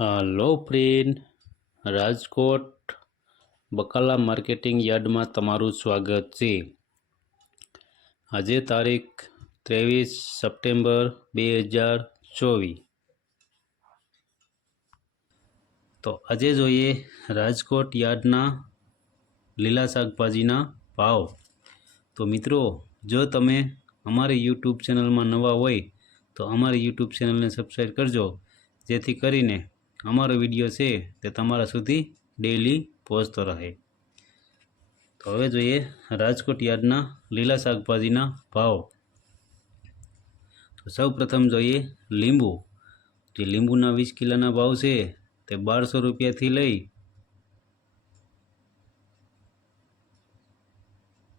હાલો friend, Rajkot બકાલા marketing યાર્ડમાં તમારું સ્વાગત છે। આજે તારીખ 23 સપ્ટેમ્બર 2024। તો આજે જોઈએ રાજકોટ યાર્ડના લીલા શાકભાજીના ભાવ। તો મિત્રો, જો તમે અમારી યુટ્યુબ ચેનલમાં નવા હોય તો અમારી યુટ્યુબ ચેનલને સબસ્ક્રાઈબ કરજો, જેથી કરીને અમારો વિડીયો છે તે તમારા સુધી ડેઈલી પહોંચતો રહે। તો હવે જોઈએ રાજકોટ યાર્ડના લીલા શાકભાજીના ભાવ। તો સૌ પ્રથમ જોઈએ લીંબુ। જે લીંબુના 20 કિલોના ભાવ છે તે 1200 રૂપિયાથી લઈ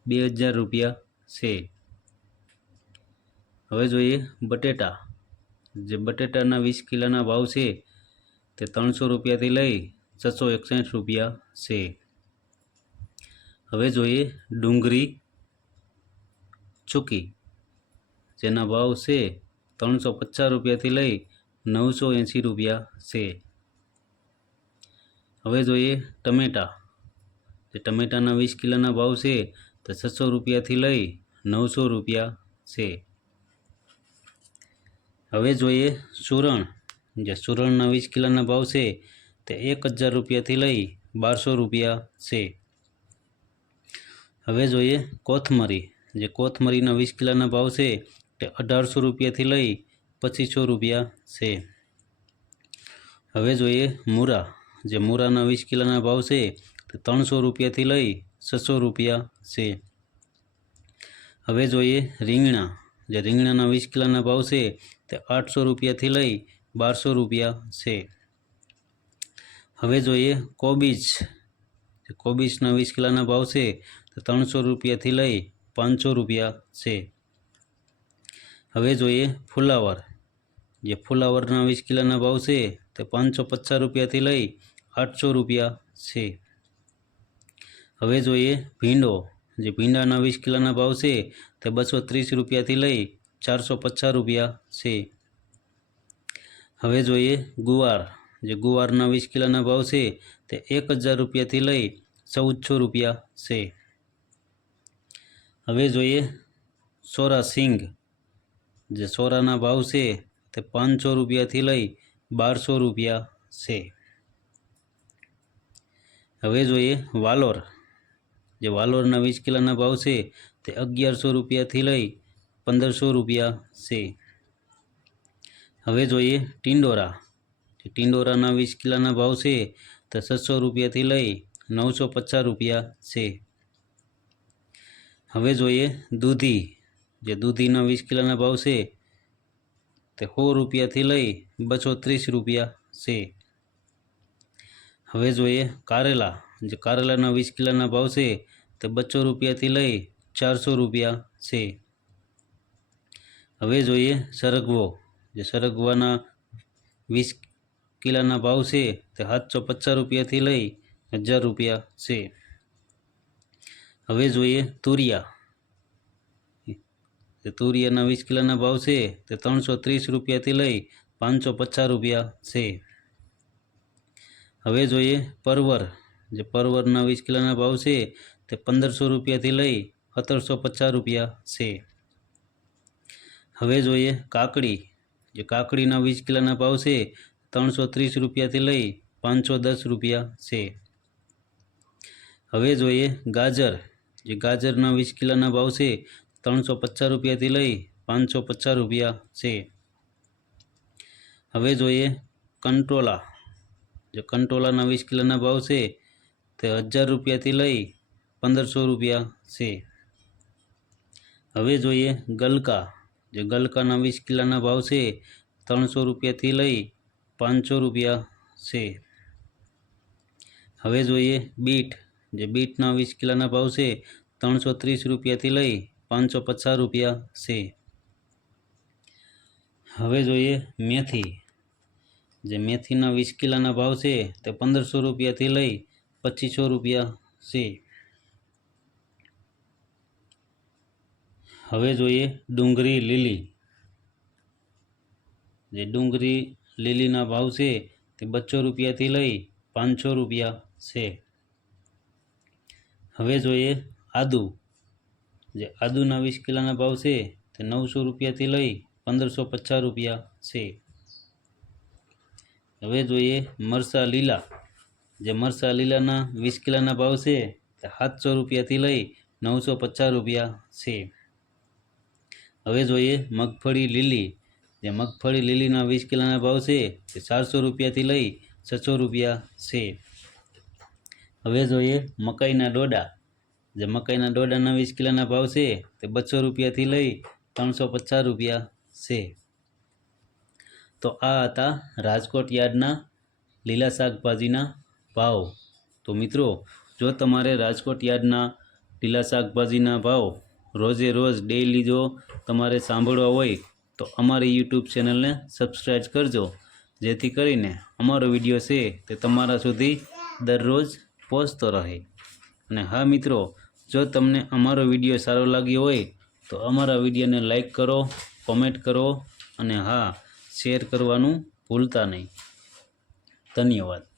2000 રૂપિયા છે। હવે જોઈએ બટેટા। જે બટેટાના 20 કિલોના ભાવ છે તે 300 રૂપિયાથી લઈ 661 રૂપિયા છે। હવે જોઈએ ડુંગળી ચૂકી, જેના ભાવ છે 350 રૂપિયાથી લઈ 980 રૂપિયા છે। હવે જોઈએ ટમેટા। જે ટમેટાના 20 કિલોના ભાવ છે તે 600 રૂપિયાથી લઈ 900 રૂપિયા છે। હવે જોઈએ સુરણ। જે સુરણના 20 કિલોના ભાવ છે તે 1000 રૂપિયાથી લઈ 1200 રૂપિયા છે। હવે જોઈએ કોથમરી। જે કોથમરીના 20 કિલોના ભાવ છે તે 1800 રૂપિયાથી લઈ 2500 રૂપિયા છે। હવે જોઈએ મૂરા। જે મૂરાના 20 કિલોના ભાવ છે તે 300 રૂપિયાથી લઈ 600 રૂપિયા છે। હવે જોઈએ રીંગણા। જે રીંગણાના 20 કિલોના ભાવ છે તે 800 રૂપિયાથી લઈ 1200 રૂપિયા છે। હવે જોઈએ કોબીજ। જે કોબીજના 20 કિલોના ભાવ છે તે 300 રૂપિયાથી લઈ 500 રૂપિયા છે। હવે જોઈએ ફુલાવર। જે ફુલાવરના 20 કિલોના ભાવ છે તે 550 રૂપિયાથી લઈ 800 રૂપિયા છે। હવે જોઈએ ભીંડો। જે ભીંડાના 20 કિલોના ભાવ છે તે 230 રૂપિયાથી લઈ 450 રૂપિયા છે। હવે જોઈએ ગુવાર। જે ગુવારના 20 કિલોના ભાવ છે તે 1000 રૂપિયાથી લઈ 1400 રૂપિયા છે। હવે જોઈએ સોરા સિંગ। જે સોરાના ભાવ છે તે 500 રૂપિયાથી લઈ 1200 રૂપિયા છે। હવે જોઈએ વાલોર। જે વાલોરના 20 કિલોના ભાવ છે તે 1100 રૂપિયાથી લઈ 1500 રૂપિયા છે। હવે જોઈએ ટિંડોરા। જે ટિંડોરાના 20 કિલોના ભાવ છે તે 600 રૂપિયાથી લઈ 950 રૂપિયા છે। હવે જોઈએ દૂધી। જે દૂધીના 20 કિલોના ભાવ છે તે 100 રૂપિયાથી લઈ 230 રૂપિયા છે। હવે જોઈએ કારેલા। જે કારેલાના 20 કિલોના ભાવ છે તે 200 રૂપિયાથી લઈ 400 રૂપિયા છે। હવે જોઈએ સરગવો। જે સરગવાના 20 કિલોના ભાવ છે તે 750 રૂપિયાથી લઈ 1000 રૂપિયા છે। હવે જોઈએ તુરિયા। તુરિયાના 20 કિલોના ભાવ છે તે 330 રૂપિયાથી લઈ 550 રૂપિયા છે। હવે જોઈએ પરવર। જે પરવરના 20 કિલોના ભાવ છે તે 1500 રૂપિયાથી લઈ 1750 રૂપિયા છે। હવે જોઈએ કાકડી। જે કાકડીના 20 કિલોના ભાવ છે 330 રૂપિયાથી લઈ 510 રૂપિયા છે। હવે જોઈએ ગાજર। જે ગાજરના 20 કિલોના ભાવ છે 350 રૂપિયાથી લઈ 550 રૂપિયા છે। હવે જોઈએ કંટોલા। જે કંટોલાના 20 કિલોના ભાવ છે તે 1000 રૂપિયાથી લઈ 1500 રૂપિયા છે। હવે જોઈએ ગલકા। જે ગલકાના 20 કિલોના ભાવ છે 300 રૂપિયાથી લઈ 500 રૂપિયા છે। હવે જોઈએ બીટ। જે બીટના 20 કિલોના ભાવ છે 330 રૂપિયાથી લઈ 550 રૂપિયા છે। હવે જોઈએ મેથી। જે મેથીના 20 કિલોના ભાવ છે તે 1500 રૂપિયાથી લઈ 2500 રૂપિયા છે। હવે જોઈએ ડુંગળી લીલી। જે ડુંગળી લીલીના ભાવ છે તે 200 રૂપિયાથી લઈ 500 રૂપિયા છે. હવે જોઈએ આદુ. જે આદુના 20 કિલોના ભાવ છે તે 900 રૂપિયાથી લઈ 1550 રૂપિયા છે. હવે જોઈએ મરચાં લીલા. જે મરચાં લીલાના 20 કિલોના ભાવ છે તે 700 રૂપિયાથી લઈ 950 રૂપિયા છે. હવે જોઈએ મગફળી લીલી. જે મગફળી લીલીના 20 કિલોના ભાવ છે તે 400 રૂપિયાથી લઈ 600 રૂપિયા છે. હવે જોઈએ મકાઈના ડોડા. જે મકાઈના ડોડાના 20 કિલોના ભાવ છે તે 200 રૂપિયાથી લઈ 350 રૂપિયા છે. તો આ હતા રાજકોટ યાર્ડના લીલા શાકભાજીના ભાવ. તો મિત્રો, જો તમારે રાજકોટ યાર્ડના લીલા શાકભાજીના ભાવ રોજે રોજ ડેઈલી જો તમારે સાંભળવા હોય તો અમારી યુટ્યુબ ચેનલને સબસ્ક્રાઈબ કરજો, જેથી કરીને અમારો વિડીયો છે તે તમારા સુધી દરરોજ પહોંચતો રહે. અને હા મિત્રો, જો તમને અમારો વિડીયો સારો લાગ્યો હોય તો અમારા વિડીયોને લાઈક કરો, કોમેન્ટ કરો અને હા, શેર કરવાનું ભૂલતા નહીં. ધન્યવાદ.